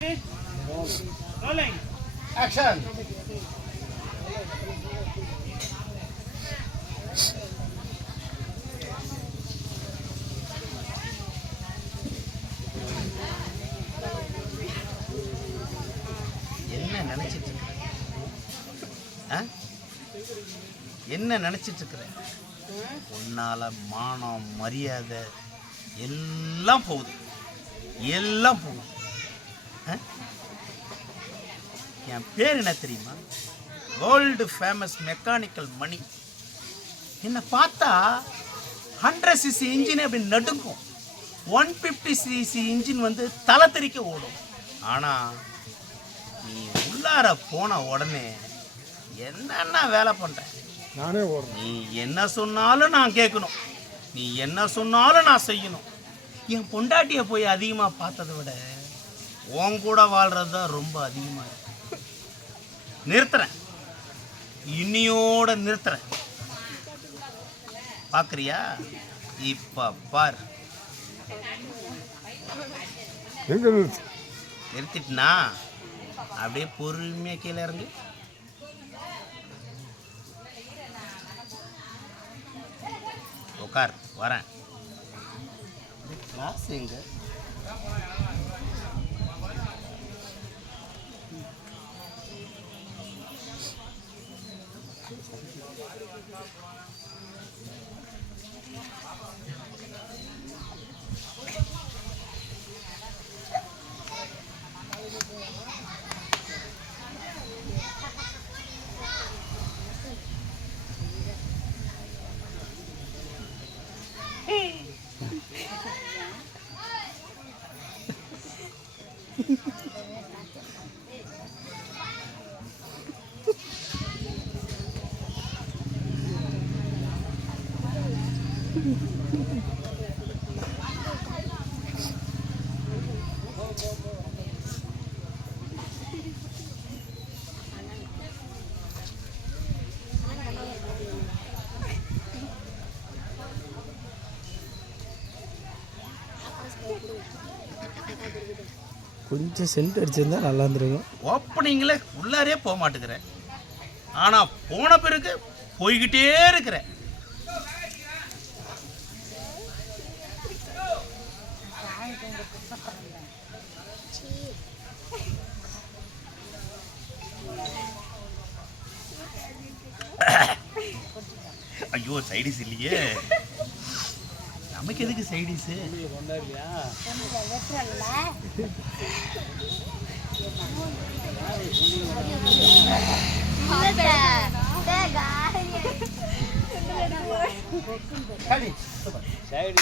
Rolling. Action. என்ன நினைச்சிட்டு இருக்க? என்ன நினைச்சிட்டு இருக்கிற? உன்னால மானம் மரியாதை எல்லாம் போகுது, எல்லாம் போகுது. என் பேர் என்ன தெரியுமா? வேர்ல்டு ஃபேமஸ் மெக்கானிக்கல் மணி. என்னை பார்த்தா 100cc இன்ஜின் அப்படி நடுக்கும், 150cc இன்ஜின் வந்து தலை தெறிக்க ஓடும். ஆனால் நீ உள்ளார போன உடனே என்னென்ன வேலை பண்ணுற? நானே ஓடுறேன். நீ என்ன சொன்னாலும் நான் கேட்கணும், நீ என்ன சொன்னாலும் நான் செய்யணும். என் பொண்டாட்டியை போய் அதிகமாக பார்த்ததை விட உன் கூட வாழ்கிறது தான் ரொம்ப அதிகமாக இருக்கு. நிறுத்துறேன், இன்னியோட நிறுத்துறேன். பார்க்குறியா? இப்போ பார். எங்க நிறுத்திட்டுனா அப்படியே பொறுமையாக கீழே இறங்கு. உட்கார், வரேன். கிளாஸ் எங்க? கொஞ்சம் சென்ட் அடிச்சிருந்தா நல்லா இருந்திருக்கும். ஓப்பனிங்கில் உள்ளாரே போக மாட்டேங்கிறேன், ஆனால் போன பிறகு போய்கிட்டே இருக்கிறேன். ஐயோ, சைடிஸ் இல்லையே. நமக்கு எதுக்கு சைடிஸு?